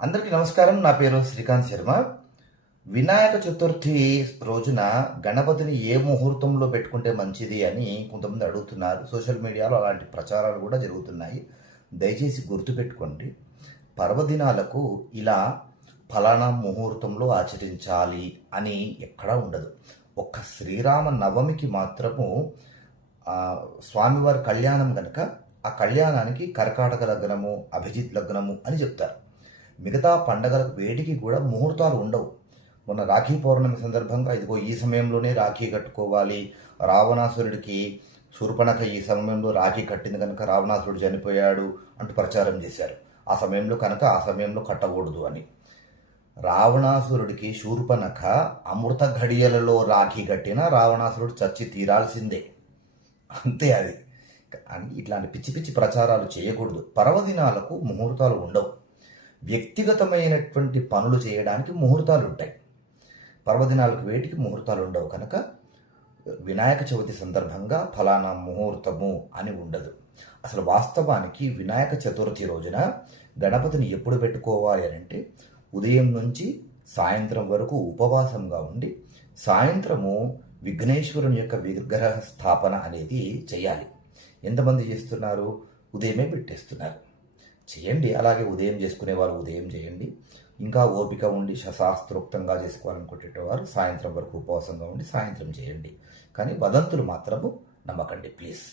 అందరికీ నమస్కారం. నా పేరు శ్రీకాంత్ శర్మ. వినాయక చతుర్థి రోజున గణపతిని ఏ ముహూర్తంలో పెట్టుకుంటే మంచిది అని కొంతమంది అడుగుతున్నారు. సోషల్ మీడియాలో అలాంటి ప్రచారాలు కూడా జరుగుతున్నాయి. దయచేసి గుర్తుపెట్టుకోండి, పర్వదినాలకు ఇలా ఫలానా ముహూర్తంలో ఆచరించాలి అని ఎక్కడా ఉండదు. ఒక్క శ్రీరామ నవమికి మాత్రము స్వామివారి కళ్యాణం కనుక ఆ కళ్యాణానికి కర్కాటక లగ్నము, అభిజిత్ లగ్నము అని చెప్తారు. మిగతా పండగలకు వేటికి కూడా ముహూర్తాలు ఉండవు. మొన్న రాఖీ పౌర్ణమి సందర్భంగా ఇదిగో ఈ సమయంలోనే రాఖీ కట్టుకోవాలి, రావణాసురుడికి శూర్పణఖ ఈ సమయంలో రాఖీ కట్టింది కనుక రావణాసురుడు చనిపోయాడు అంటూ ప్రచారం చేశారు. ఆ సమయంలో కనుక ఆ సమయంలో కట్టకూడదు అని. రావణాసురుడికి శూర్పణఖ అమృత ఘడియలలో రాఖీ కట్టినా రావణాసురుడు చచ్చి తీరాల్సిందే, అంతే. అది ఇట్లాంటి పిచ్చి పిచ్చి ప్రచారాలు చేయకూడదు. పర్వదినాలకు ముహూర్తాలు ఉండవు. వ్యక్తిగతమైనటువంటి పనులు చేయడానికి ముహూర్తాలు ఉంటాయి. పర్వదినాలకు వేటికి ముహూర్తాలు ఉండవు కనుక వినాయక చవితి సందర్భంగా ఫలానా ముహూర్తము అని ఉండదు. అసలు వాస్తవానికి వినాయక చతుర్థి రోజున గణపతిని ఎప్పుడు పెట్టుకోవాలి అని అంటే, ఉదయం నుంచి సాయంత్రం వరకు ఉపవాసంగా ఉండి సాయంత్రము విఘ్నేశ్వరుని యొక్క విగ్రహ స్థాపన అనేది చేయాలి. ఎంతమంది చేస్తున్నారు? ఉదయమే పెట్టేస్తున్నారు. చేయండి. అలాగే ఉదయం చేసుకునే వారు ఉదయం చేయండి. ఇంకా ఓపిక ఉండి శాస్త్రోక్తంగా చేసుకోవాలనుకునేవారు సాయంత్రం వరకు ఉపవాసంగా ఉండి సాయంత్రం చేయండి. కానీ వదంతులు మాత్రము నమ్మకండి ప్లీజ్.